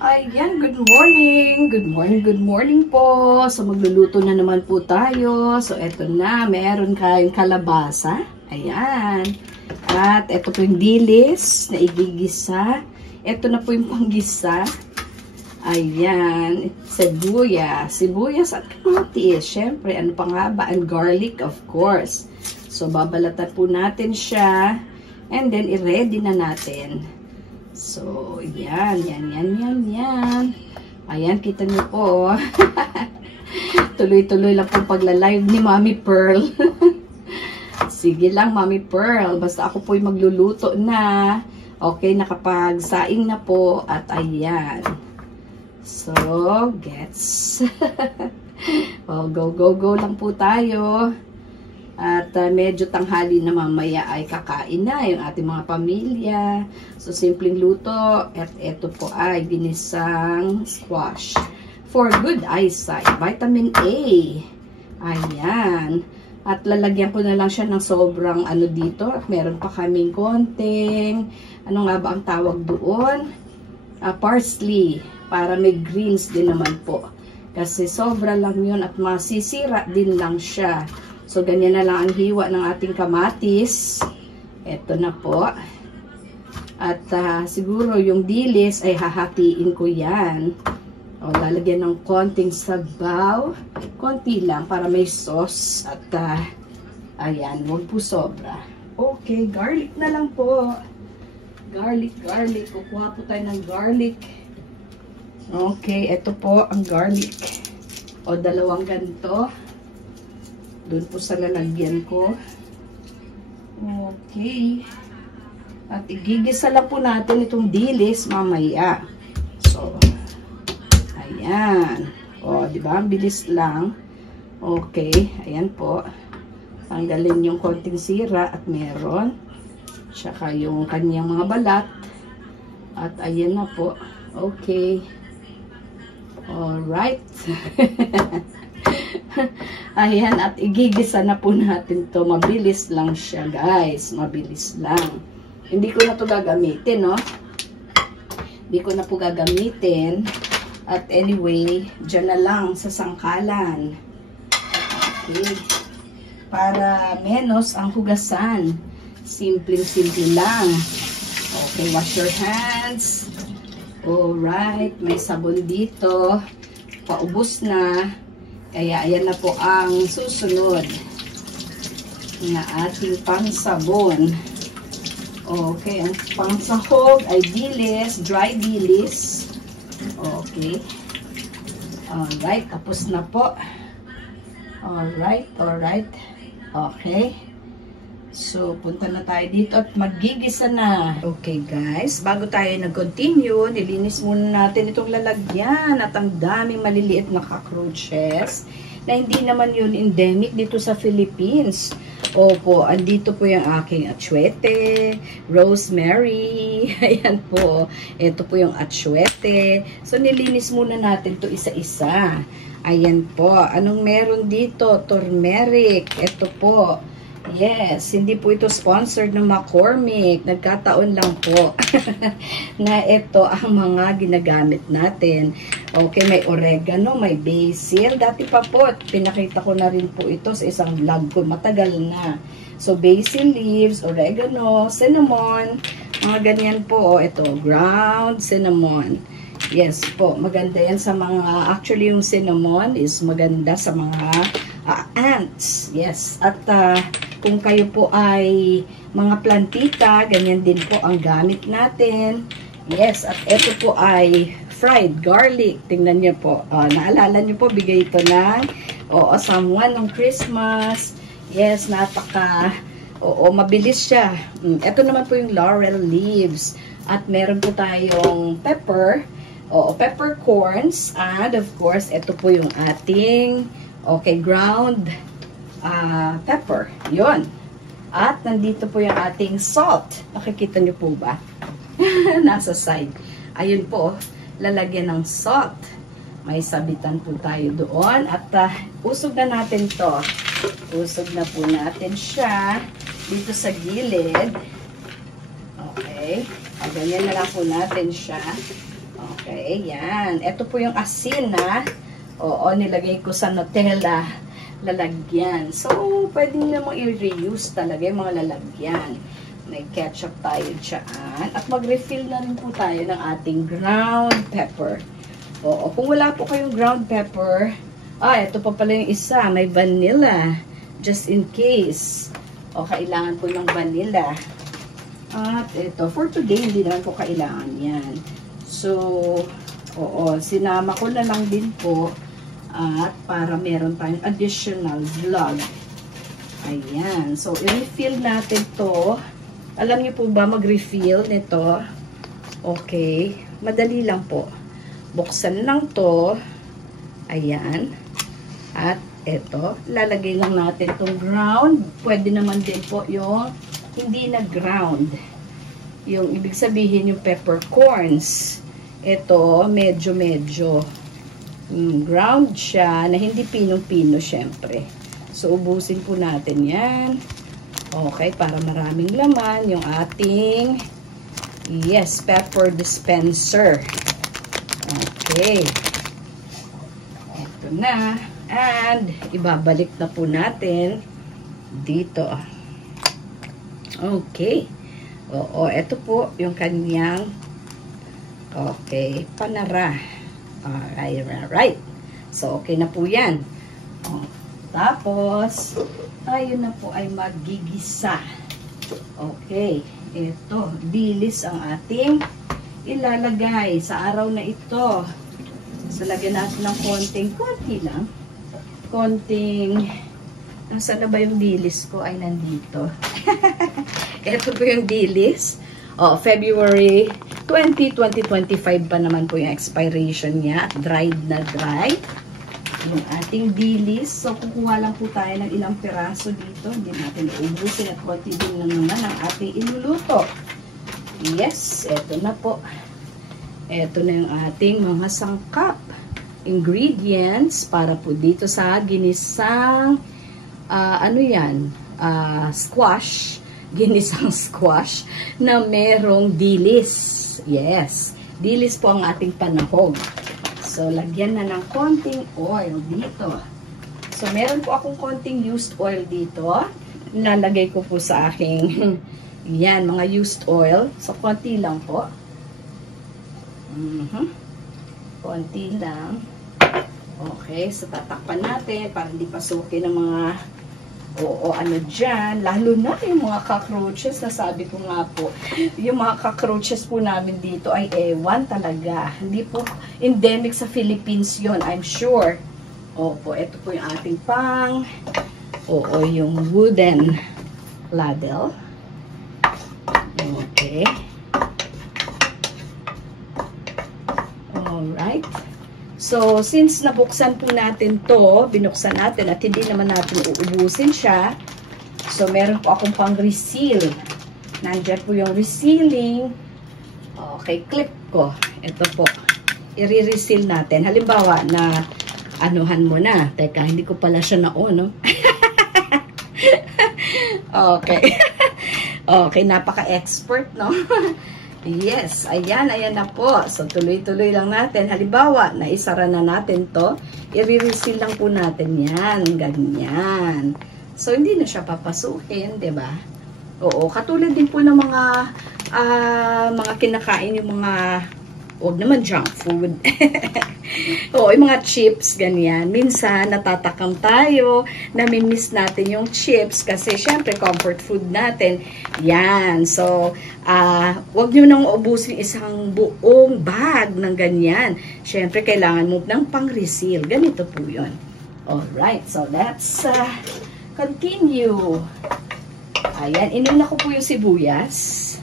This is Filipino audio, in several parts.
Ayan, good morning! Good morning, good morning po! So, magluluto na naman po tayo. So, eto na, meron kayong kalabasa. Ayan. At eto po yung dilis na igigisa. Eto na po yung panggisa. Ayan. Sibuyas at kamatis. Siyempre, ano pa nga ba? And garlic, of course. So, babalatan po natin siya. And then, i-ready na natin. So, yan. Ayan, kita niyo po. Tuloy-tuloy lang po pagla-live ni Mommy Pearl. Sige lang, Mommy Pearl. Basta ako po'y magluluto na. Okay, nakapagsaing na po. At ayan. So, gets. Oh, go lang po tayo. At medyo tanghali na mamaya ay kakain na yung ating mga pamilya. So, simpleng luto. At ito po ay ginisang squash. For good eyesight. Vitamin A. Ayan. At lalagyan ko na lang siya ng sobrang ano dito. At meron pa kaming konting, ano nga ba ang tawag doon? Parsley. Para may greens din naman po. Kasi sobra lang yun at masisira din lang siya. So, ganyan na lang ang hiwa ng ating kamatis. Ito na po. At siguro yung dilis ay hahatiin ko yan. O, lalagyan ng konting sabaw. Konti lang para may sauce. At ayan, huwag po sobra. Okay, garlic na lang po. Garlic. Kukuha po tayo ng garlic. Okay, ito po ang garlic. O, dalawang ganito. Doon po sa lalagyan ko. Okay. At igigisa lang po natin itong dilis mamaya. So, ayan. O, diba? Bilis lang. Okay. Ayan po. Tanggalin yung konting sira at meron. Tsaka yung kanyang mga balat. At ayan na po. Okay. Alright. Ayan, at igigisa na po natin to. Mabilis lang siya, guys. Mabilis lang. Hindi ko na to gagamitin, no? Hindi ko na po gagamitin. At anyway, dyan na lang sa sangkalan. Okay. Para menos ang hugasan. Simpleng-simple lang. Okay, wash your hands. Alright, may sabon dito. Paubos na. Kaya, ayan na po ang susunod na ating pangsabon. Okay, ang pangsahog ay dilis, dry dilis. Okay. Alright, tapos na po. Alright. Okay. So, punta na tayo dito at magigisa na. Okay, guys. Bago tayo nag-continue, nilinis muna natin itong lalagyan at ang daming maliliit na cockroaches na hindi naman yun endemic dito sa Philippines. Opo, andito po yung aking atsuete, rosemary, ayan po. Ito po yung atsuete. So, nilinis muna natin to isa-isa. Ayan po. Anong meron dito? Turmeric. Ito po. Yes, hindi po ito sponsored ng McCormick. Nagkataon lang po na ito ang mga ginagamit natin. Okay, may oregano, may basil. Dati pa po, pinakita ko na rin po ito sa isang vlog ko. Matagal na. So, basil leaves, oregano, cinnamon, mga ganyan po. Ito, ground cinnamon. Yes po, maganda yan sa mga, actually yung cinnamon is maganda sa mga ants. Yes, at kung kayo po ay mga plantita, ganyan din po ang gamit natin. Yes, at ito po ay fried garlic. Tingnan niyo po. Naalala niyo po, bigay ito ng someone ng Christmas. Yes, mabilis siya. Ito naman po yung laurel leaves. At meron po tayong pepper. Peppercorns. And of course, ito po yung ating ground pepper. Yun. At nandito po yung ating salt. Nakikita niyo po ba? Nasa side. Ayun po, lalagyan ng salt. May sabitan po tayo doon. At usog na natin to. Usog na po natin siya dito sa gilid. Okay. Ganyan na lang po natin siya. Okay. Okay, yan. Ito po yung asin na, oo, nilagay ko sa Nutella lalagyan. So, pwede namang i-reuse talaga yung mga lalagyan. May ketchup tayo dyan. At mag-refill na rin po tayo ng ating ground pepper. Oo, kung wala po kayong ground pepper, ito pa pala yung isa, may vanilla. Just in case. O, kailangan po ng vanilla. At ito, for today, hindi naman po kailangan yan. So, oo, sinama ko na lang din po. At para meron tayong additional vlog. Ayan. So, i-refill natin to. Alam niyo po ba mag-refill nito? Okay. Madali lang po. Buksan lang to. Ayan. At ito, lalagay lang natin tong ground. Pwede naman din po yung hindi na ground. Yung ibig sabihin yung peppercorns. Ito, medyo ground siya na hindi pinong-pino syempre. So, ubusin po natin yan. Okay, para maraming laman yung ating pepper dispenser. Okay. Ito na. And, ibabalik na po natin dito. Okay. Oo, ito po yung kanyang panara. Alright. So, okay na po yan. Tapos, tayo na po ay magigisa. Okay. Ito, dilis ang ating ilalagay sa araw na ito. So, lagyan natin ng konti lang. Nasaan na ba yung dilis ko? Ay, nandito. Ito po yung dilis. February 20, 2025 pa naman po yung expiration niya. Dried na dry. Yung ating dilis. So, kukuha lang po tayo ng ilang piraso dito. Hindi natin uubusin at konti din lang naman ang ating iluluto. Yes, eto na po. Eto na yung ating mga sangkap. Ingredients para po dito sa ginisang squash. Ginisang squash na merong dilis. Yes. Dilis po ang ating panahog. So, lagyan na ng konting oil dito. So, meron po akong konting used oil dito. Nalagay ko po sa aking mga used oil. So, konti lang po. Konti lang. Okay. So, tatakpan natin para hindi pasukin ng mga dyan, lalo na yung mga cockroaches, nasabi ko nga po, yung mga cockroaches po namin dito ay ewan talaga. Hindi po endemic sa Philippines yon, I'm sure. Opo, ito po yung ating yung wooden ladle. Okay. Alright. So, since nabuksan po natin to, binuksan natin at hindi naman natin uubusin siya, so meron po akong pang-reseal. Nandiyan po yung resealing. Okay, clip ko. Ito po. I-reseal natin. Halimbawa na anuhan mo na. Teka, hindi ko pala siya no? Okay. Okay, napaka-expert, no? Yes, ayan na po. So, tuloy-tuloy lang natin. Halimbawa, naisara na natin to, i-reseal lang po natin yan. Ganyan. So, hindi na siya papasukin, diba? Oo, katulad din po ng mga kinakain yung mga, huwag naman junk food. Oo, yung mga chips, ganyan. Minsan, natatakam tayo, namimiss natin yung chips kasi, syempre, comfort food natin. Yan. So, huwag nyo nang ubusin isang buong bag ng ganyan. Syempre, kailangan mo ng pang-reseal. Ganito po yun. Alright. So, let's continue. Ayan. Inuna ko po yung sibuyas.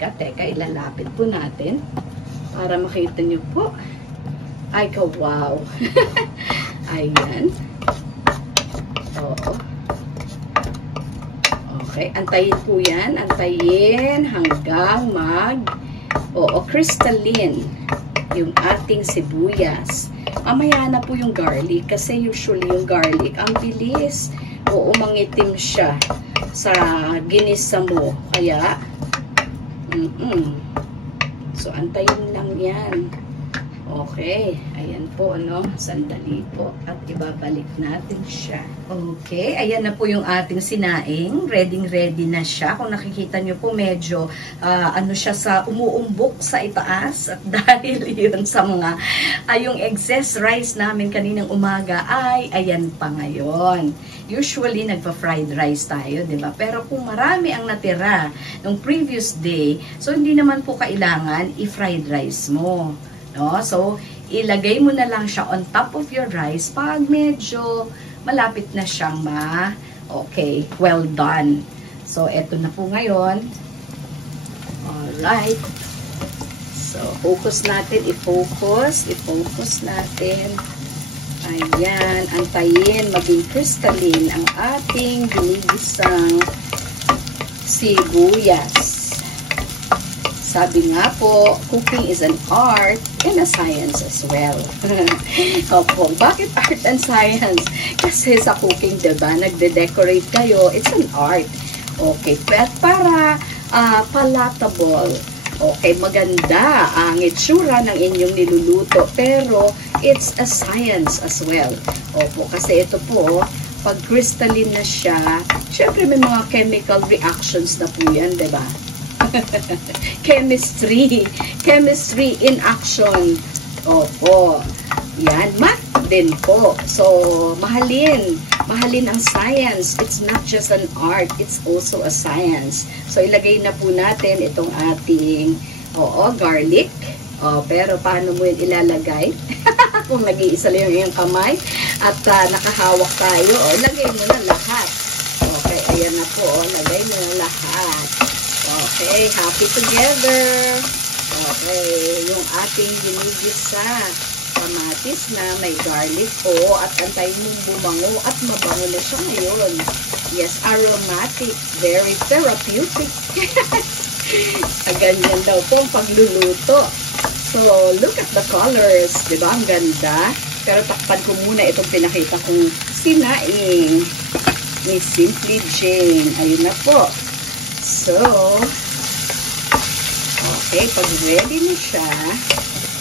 Teka, ilalapit po natin para makita nyo po. Ay, wow. Ayan. Oo. Okay, antayin po yan. Antayin hanggang crystalline yung ating sibuyas. Mamaya na po yung garlic kasi usually yung garlic, ang bilis. Oo, mangitim siya sa ginisa mo. Kaya, So, antayin lang yan. Okay. Ayan po, ano. Sandali po. At ibabalik natin siya. Okay. Ayan na po yung ating sinaing. Ready na siya. Kung nakikita nyo po, medyo ano siya sa umuumbok sa itaas. At dahil yun sa mga yung excess rice namin kaninang umaga ay ayan pa ngayon. Usually, nagpa-fried rice tayo, di ba? Pero kung marami ang natira ng previous day, so hindi naman po kailangan i-fried rice mo. No? So, ilagay mo na lang siya on top of your rice pag medyo malapit na siyang okay, well done. So, eto na po ngayon. Alright. So, focus natin, i-focus natin. Ayan, antayin, maging crystalline ang ating ginigisang sibuyas. Sabi nga po, cooking is an art and a science as well. Opo, bakit art and science? Kasi sa cooking, diba, nagde-decorate kayo, it's an art. Okay, para palatable. Okay, maganda ang itsura ng inyong niluluto, pero it's a science as well. Opo, kasi ito po, pag crystalline na siya, syempre may mga chemical reactions na po yan, diba? Chemistry in action. Opo, yan, math din po. So, mahalin ang science. It's not just an art, it's also a science. So, ilagay na po natin itong ating, garlic. Pero paano mo yun ilalagay? Kung nag-iisa lang yung kamay at nakahawak tayo, lagay mo na lahat. Okay, ayan na po, lagay mo na lahat. Okay, happy together. Okay, yung ating ginigisa kamatis na may garlic po at antayin mong bumango at mabango na siya ngayon. Yes, aromatic, very therapeutic. Ganyan daw po ang pagluluto. So, look at the colors. Diba? Ang ganda. Pero takpan ko muna itong pinakita kong sinaing ni Simply Jane. Ayun na po. So, okay, pag ready na siya,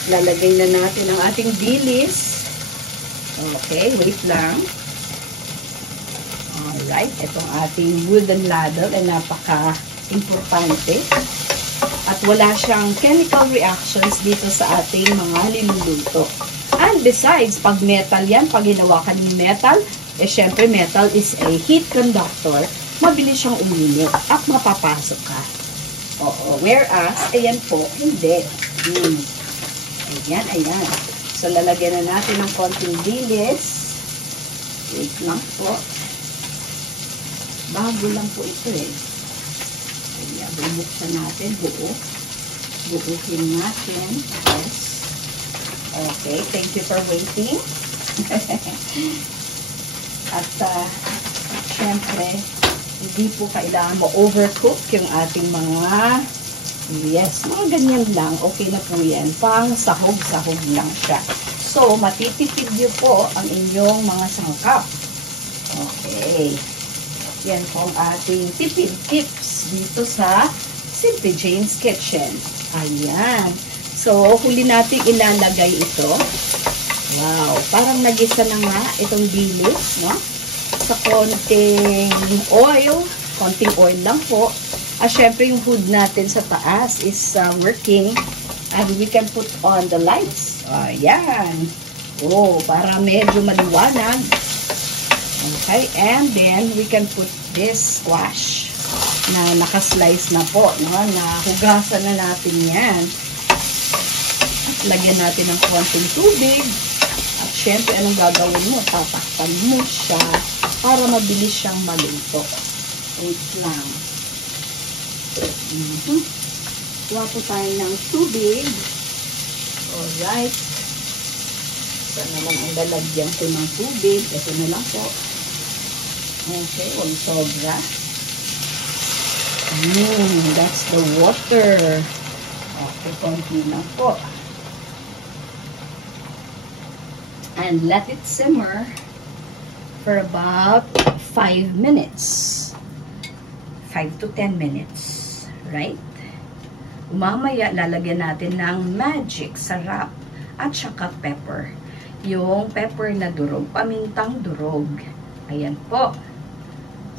lalagay na natin ang ating dilis. Okay, wait lang. Alright, itong ating wooden ladle ay napaka-importante. At wala siyang chemical reactions dito sa ating mga niluluto. And besides, pag metal yan, pag hinawakan ng metal, syempre metal is a heat conductor. Mabilis siyang uminit at mapapasok ka. Oo. Whereas, ayan po, hindi. Ayan. So, lalagyan na natin ng konting dilis. Wait lang po. Bago lang po ito eh. Ayan, bubuksan natin buo. Buuhin natin. Yes. Okay, thank you for waiting. At, syempre, hindi po kailangan mo overcook yung ating mga, yes, mga ganyan lang. Okay na po yan. Pang sahog-sahog lang siya. So, matitipid nyo po ang inyong mga sangkap. Okay. Yan po ang ating tipid tips dito sa Simply Jane's Kitchen. Ayan. So, huli natin ilalagay ito. Wow. Parang nagisa na nga itong dilis, no? Sa konting oil lang po. Syempre yung hood natin sa taas is working and we can put on the lights. Ayan. Para medyo maliwanag. Okay, and then we can put this squash na nakaslice na po, no? Nahugasan na natin yan. At lagyan natin ng konting tubig. At syempre, anong gagawin mo? Tatakpan mo siya para mabilis siyang maluto. Wait lang. Kuha po tayo ng tubig. Alright. Ito naman ang lalagyan ko ng tubig. Ito na lang po. Okay, huwag sobra. That's the water. Okay, konti na po. And let it simmer for about 5 minutes. 5 to 10 minutes. Right? Mamaya, lalagyan natin ng magic sarap at saka pepper. Yung pepper na durog, pamintang durog. Ayan po.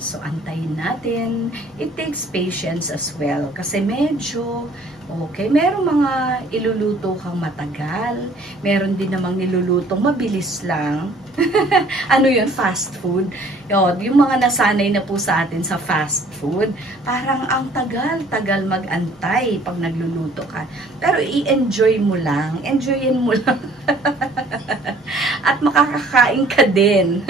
So, antayin natin. It takes patience as well. Kasi medyo, okay, merong mga iluluto kang matagal. Meron din namang nilulutong mabilis lang. Ano yun? Fast food. Yung mga nasanay na po sa atin sa fast food, parang ang tagal-tagal mag-antay pag nagluluto ka. Pero i-enjoy mo lang. Enjoyin mo lang. At makakakain ka din.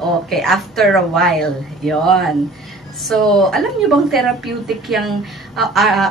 Okay, after a while. Yon. So, alam niyo bang therapeutic yung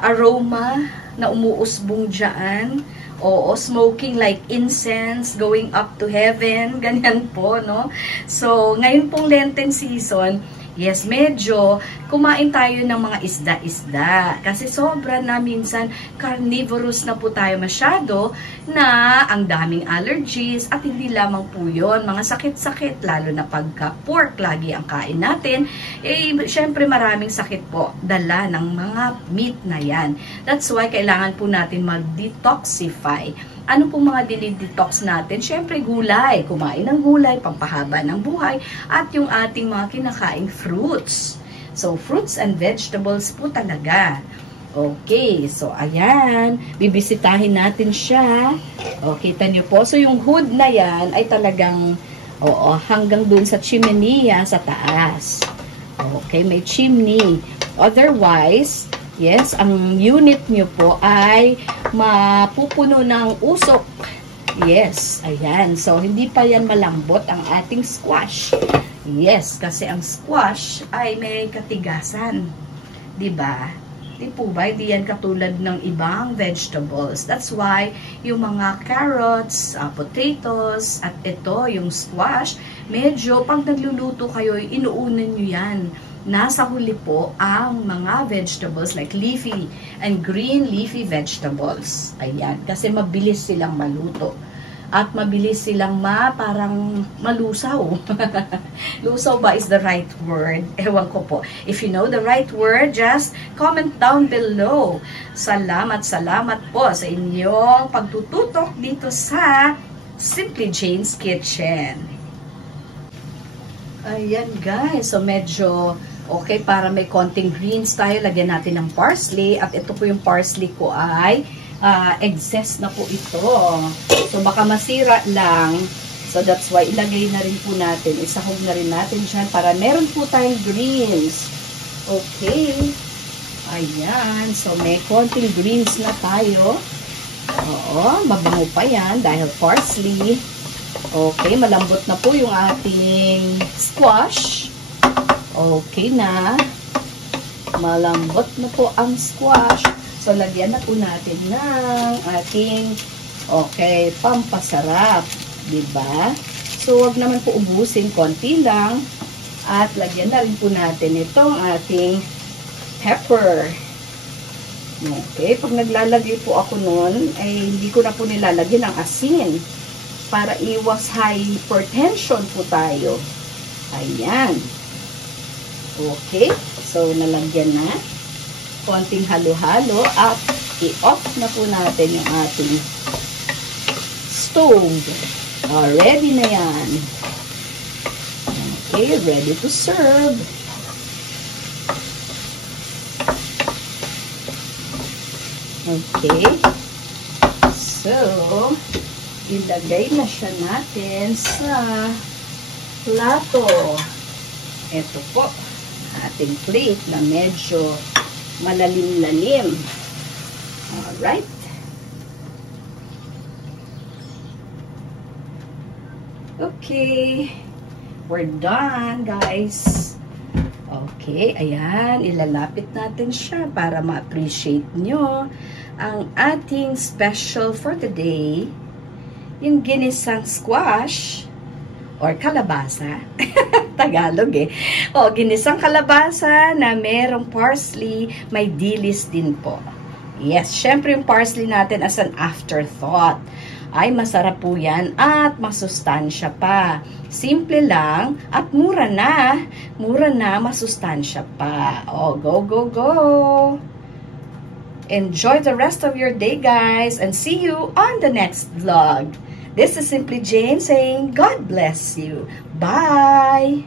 aroma na umuusbong dyan? Oo, smoking like incense, going up to heaven, ganyan po, no? So, ngayon pong Lenten season, yes, medyo kumain tayo ng mga isda-isda. Kasi sobra na minsan carnivorous na po tayo masyado na ang daming allergies at hindi lamang po yun. Mga sakit-sakit, lalo na pagka pork lagi ang kain natin. Eh, syempre maraming sakit po dala ng mga meat na yan. That's why kailangan po natin mag-detoxify. Ano pong mga dinidetox natin? Syempre gulay. Kumain ng gulay, pampahaba ng buhay, at yung ating mga kinakaing fruits. So, fruits and vegetables po talaga. Okay, so ayan. Bibisitahin natin siya. O, kita nyo po. So, yung hood na yan ay talagang, oo, hanggang dun sa chimenea sa taas. Okay, may chimney. Otherwise, yes, ang unit nyo po ay mapupuno ng usok. Yes, ayan. So, hindi pa yan malambot ang ating squash. Yes, kasi ang squash ay may katigasan. Diba? Di po ba? Hindi yan katulad ng ibang vegetables. That's why, yung mga carrots, potatoes, at ito, yung squash, medyo pag nagluluto kayo, inuunan nyo yan. Nasa huli po ang mga vegetables like leafy and green leafy vegetables. Ayan, kasi mabilis silang maluto. At mabilis silang parang malusaw. Lusaw ba is the right word? Ewan ko po. If you know the right word, just comment down below. Salamat po sa inyong pagtututok dito sa Simply Jane's Kitchen. Ayan guys, so medyo okay, para may konting greens tayo, lagyan natin ng parsley. At ito po yung parsley ko ay excess na po ito. So baka masira lang. So that's why ilagay na rin po natin, isahog na rin natin dyan para meron po tayong greens. Okay. Ayan, so may konting greens na tayo. Oo, mabango pa yan dahil parsley. Okay, malambot na po yung ating squash. Okay na. Malambot na po ang squash. So, lagyan na po natin ng ating, okay, pampasarap. Diba? So, wag naman po ubusin. Konti lang. At lagyan na rin po natin itong ating pepper. Okay, pag naglalagay po ako nun, ay hindi ko na po nilalagyan ng asin. Para iwas hypertension po tayo. Ayan. Okay. So, nalagyan na. Konting halo-halo at i-off na po natin yung ating stove. Ready na yan. Okay, ready to serve. Okay. So, ilagay na siya natin sa plato. Ito po, ating plate na medyo malalim-lalim. Alright. Okay. We're done, guys. Okay, ayan. Ilalapit natin siya para ma-appreciate nyo ang ating special for today. Yung ginisang squash or kalabasa. Tagalog eh. O, ginisang kalabasa na merong parsley, may dilis din po. Yes, syempre yung parsley natin as an afterthought. Ay, masarap po yan at masustansya pa. Simple lang at mura na. Mura na, masustansya pa. O, go, go, go. Enjoy the rest of your day, guys, and see you on the next vlog. This is Simply Jane saying God bless you. Bye!